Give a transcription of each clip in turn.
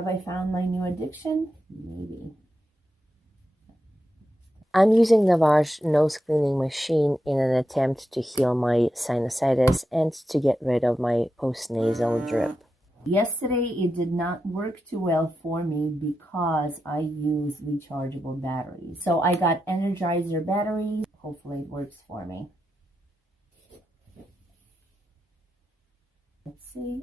Have I found my new addiction? Maybe. I'm using NAVAGE Nose Cleaning Machine in an attempt to heal my sinusitis and to get rid of my postnasal drip. Yesterday, it did not work too well for me because I use rechargeable batteries. So I got Energizer batteries. Hopefully it works for me. Let's see.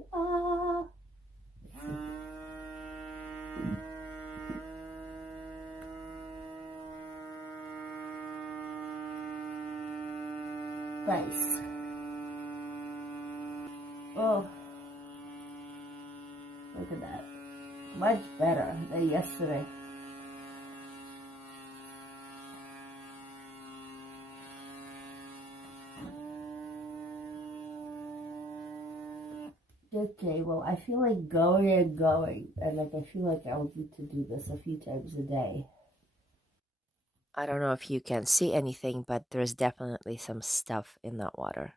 Nice. Oh, look at that. Much better than yesterday. Okay, well, I feel like going, and like I feel like I would need to do this a few times a day. I don't know if you can see anything, but there's definitely some stuff in that water.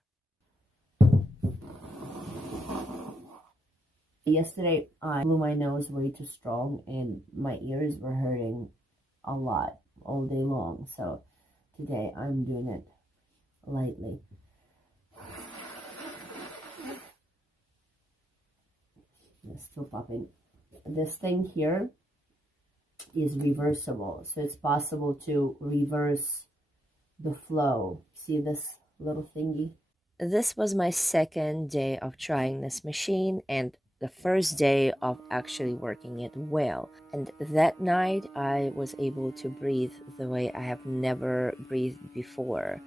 Yesterday, I blew my nose way too strong and my ears were hurting a lot all day long. So today I'm doing it lightly. It's still popping. This thing here is reversible, so it's possible to reverse the flow. See this little thingy? This was my second day of trying this machine and the first day of actually working it well. And that night I was able to breathe the way I have never breathed before.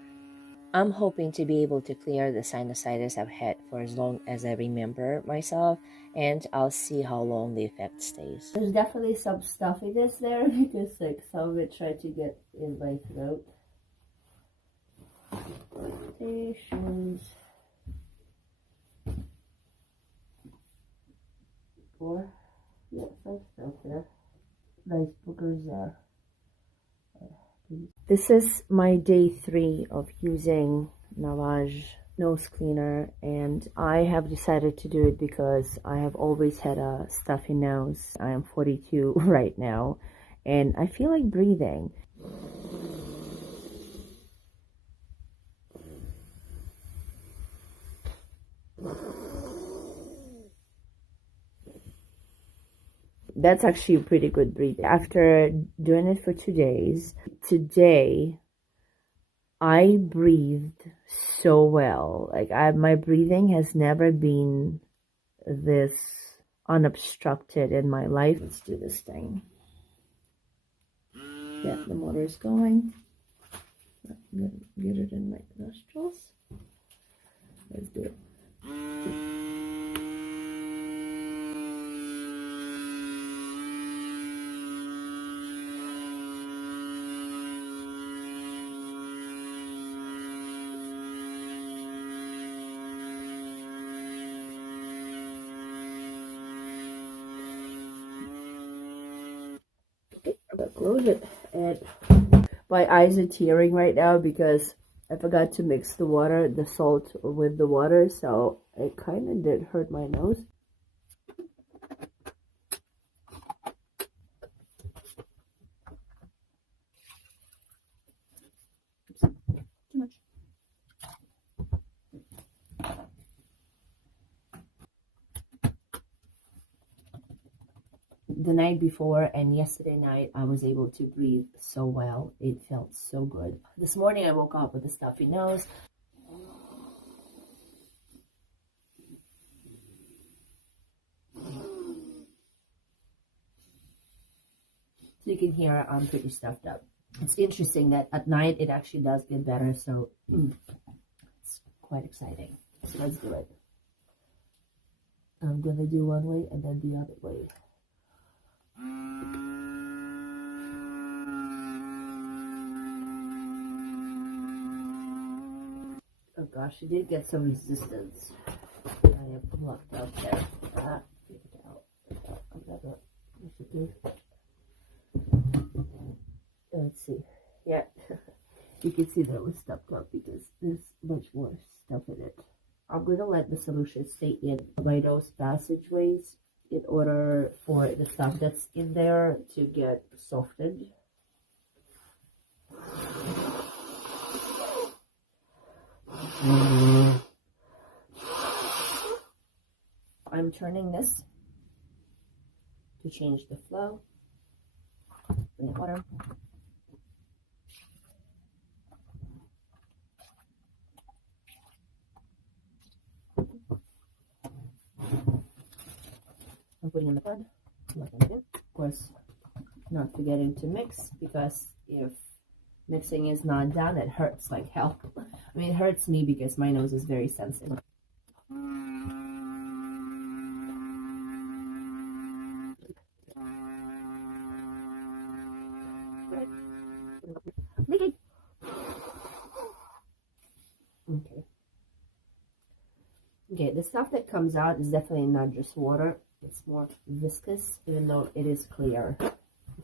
I'm hoping to be able to clear the sinusitis I've had for as long as I remember myself, and I'll see how long the effect stays. There's definitely some stuffiness there because like some of it tried to get in my throat. Tissues. Yeah, some stuff there. Nice boogers there. This is my day 3 of using NAVAGE nose cleaner, and I have decided to do it because I have always had a stuffy nose. I am 42 right now, and I feel like breathing. That's actually a pretty good breathe. After doing it for 2 days, today I breathed so well. Like my breathing has never been this unobstructed in my life. Let's do this thing. Yeah, the motor is going. Get it in my nostrils. Let's do it. I'm gonna close it, and my eyes are tearing right now because I forgot to mix the salt with the water, so it kind of did hurt my nose. Too much. The night before and yesterday night, I was able to breathe so well. It felt so good. This morning, I woke up with a stuffy nose. So you can hear I'm pretty stuffed up. It's interesting that at night, it actually does get better. So it's quite exciting. So let's do it. I'm going to do one way and then the other way. Oh gosh, it did get some resistance. I have blocked out there. Get it out. Let's see. Yeah, you can see that it was stuck up because there's much more stuff in it. I'm going to let the solution stay in my nose passageways. in order for the stuff that's in there to get softened. I'm turning this to change the flow in the water. I'm putting in the blood. Of course, not forgetting to mix, because if mixing is not done, it hurts like hell. I mean, it hurts me because my nose is very sensitive. Okay. Okay, the stuff that comes out is definitely not just water. It's more viscous, even though it is clear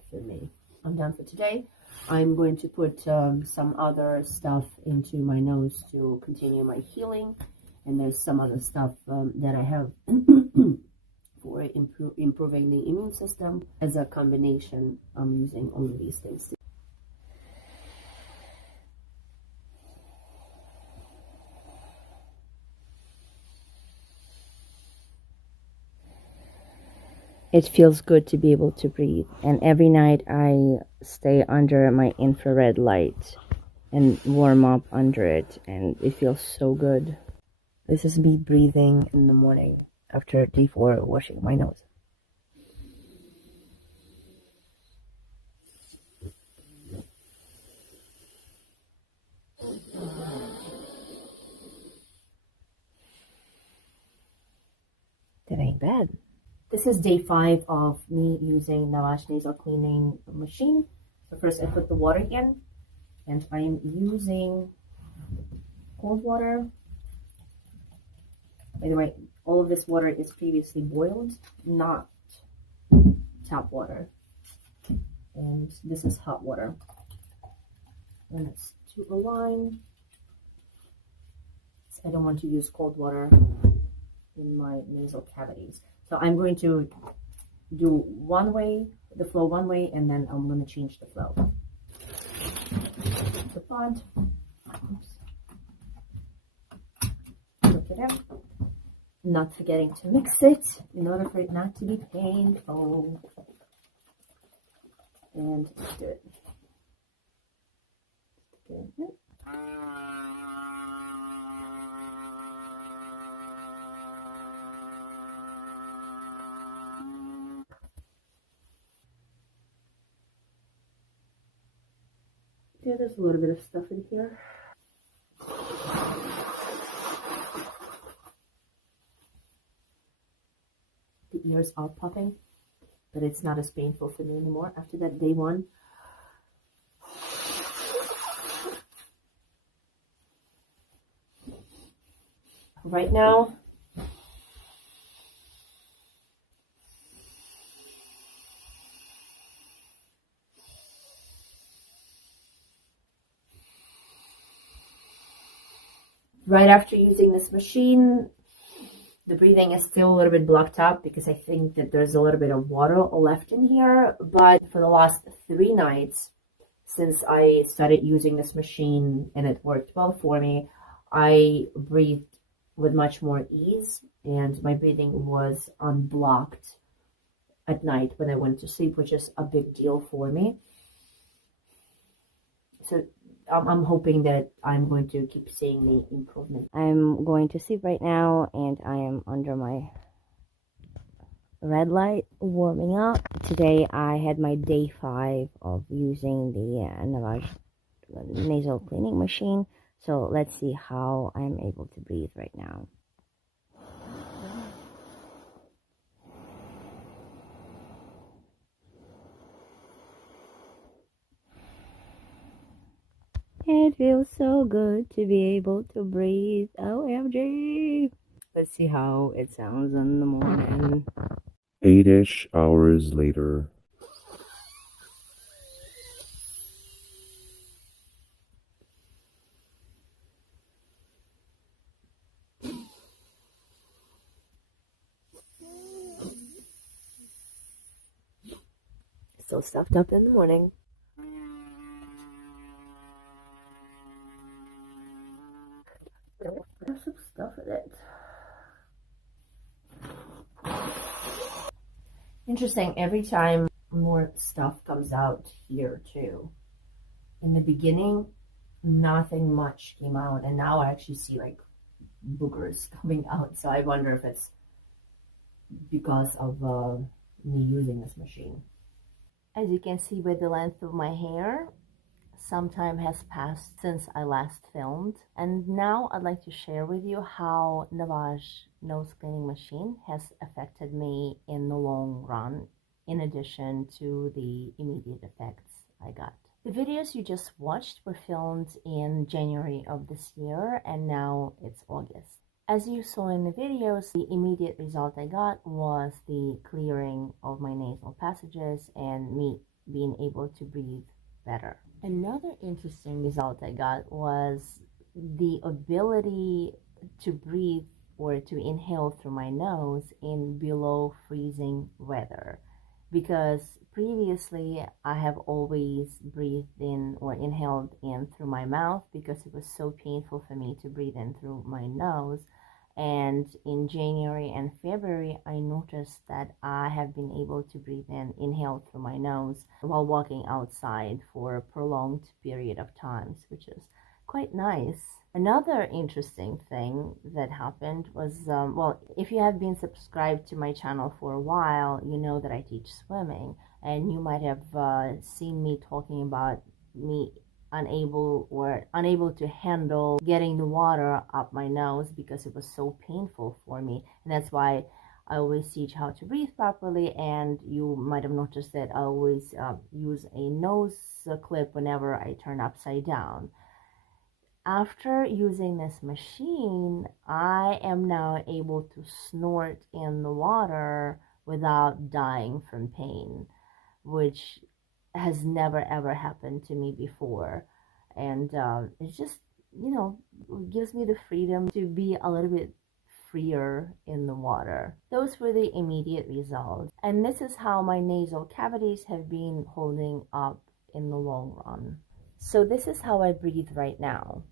for me. I'm done for today. I'm going to put some other stuff into my nose to continue my healing. And there's some other stuff that I have for improving the immune system. As a combination, I'm using all of these things. It feels good to be able to breathe, and every night I stay under my infrared light and warm up under it, and it feels so good. This is me breathing in the morning after day 4 washing my nose. That ain't bad. This is day 5 of me using NAVAGE Nasal Cleaning Machine. So first I put the water in, and I'm using cold water. By the way, all of this water is previously boiled, not tap water. And this is hot water. And it's to align. I don't want to use cold water in my nasal cavities. So I'm going to do the flow one way, and then I'm going to change the flow. The pod. Look it in. Not forgetting to mix it in order for it not to be painful. And do it. Good. Yeah, there's a little bit of stuff in here. The ears are popping, but it's not as painful for me anymore after that day 1. Right now, right after using this machine, the breathing is still a little bit blocked up because I think that there's a little bit of water left in here. But for the last 3 nights, since I started using this machine and it worked well for me, I breathed with much more ease, and my breathing was unblocked at night when I went to sleep, which is a big deal for me. So I'm hoping that I'm going to keep seeing the improvement. I'm going to sleep right now, and I am under my red light warming up. Today I had my day 5 of using the NAVAGE Nasal Cleaning Machine. So let's see how I'm able to breathe right now. It feels so good to be able to breathe. OMG! Let's see how it sounds in the morning. 8-ish hours later. still stuffed up in the morning. There's some stuff in it. Interesting, every time more stuff comes out here too. In the beginning, nothing much came out, and now I actually see like boogers coming out. So I wonder if it's because of me using this machine. As you can see by the length of my hair, some time has passed since I last filmed, and now I'd like to share with you how NAVAGE Nose Cleaning Machine has affected me in the long run, in addition to the immediate effects I got. The videos you just watched were filmed in January of this year, and now it's August. As you saw in the videos, the immediate result I got was the clearing of my nasal passages and me being able to breathe better. Another interesting result I got was the ability to breathe or to inhale through my nose in below freezing weather, because previously I have always breathed in or inhaled in through my mouth because it was so painful for me to breathe in through my nose. And in January and February, I noticed that I have been able to breathe in, inhale through my nose while walking outside for a prolonged period of times, which is quite nice. Another interesting thing that happened was, well, if you have been subscribed to my channel for a while, you know that I teach swimming, and you might have seen me talking about me unable to handle getting the water up my nose because it was so painful for me. And that's why I always teach how to breathe properly, and you might have noticed that I always use a nose clip whenever I turn upside down. After using this machine, I am now able to snort in the water without dying from pain, which has never ever happened to me before. And it's just, gives me the freedom to be a little bit freer in the water. Those were the immediate results, and this is how my nasal cavities have been holding up in the long run. So this is how I breathe right now.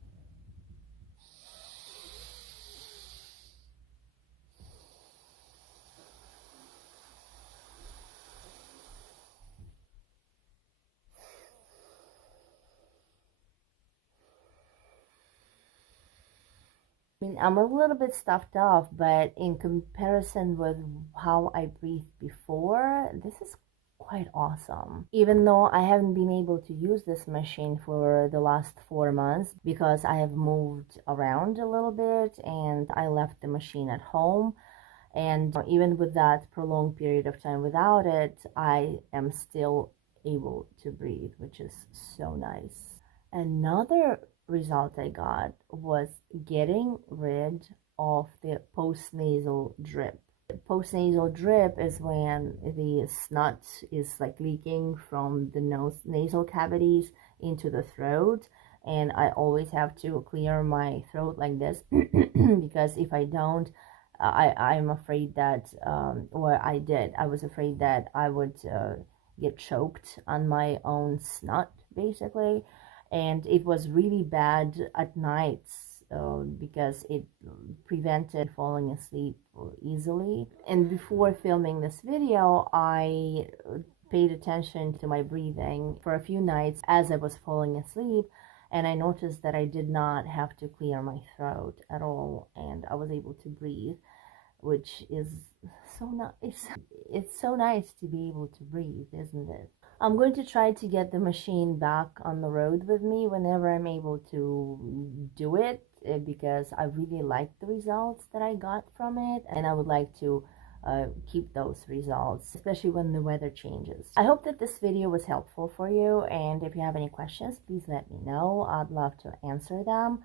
I mean, I'm a little bit stuffed off, but in comparison with how I breathed before, this is quite awesome. Even though I haven't been able to use this machine for the last 4 months because I have moved around a little bit and I left the machine at home. And even with that prolonged period of time without it, I am still able to breathe, which is so nice. Another result I got was getting rid of the postnasal drip. Postnasal drip is when the snot is like leaking from the nasal cavities into the throat, and I always have to clear my throat like this because if I don't, I'm afraid that I was afraid that I would get choked on my own snot, basically. And it was really bad at nights because it prevented falling asleep easily. And before filming this video, I paid attention to my breathing for a few nights as I was falling asleep, and I noticed that I did not have to clear my throat at all, and I was able to breathe, which is so nice. It's so nice to be able to breathe, isn't it? I'm going to try to get the machine back on the road with me whenever I'm able to do it, because I really like the results that I got from it, and I would like to keep those results, especially when the weather changes. I hope that this video was helpful for you, and if you have any questions, please let me know. I'd love to answer them.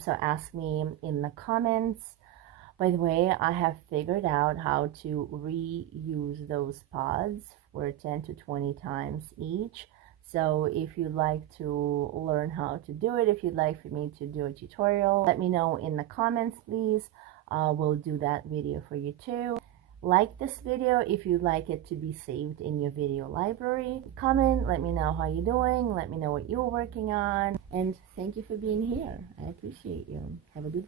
So ask me in the comments. By the way, I have figured out how to reuse those pods for 10 to 20 times each. So if you'd like to learn how to do it, if you'd like for me to do a tutorial, let me know in the comments, please. We'll do that video for you too. Like this video if you'd like it to be saved in your video library. Comment, let me know how you're doing, let me know what you're working on, and thank you for being here. I appreciate you. Have a good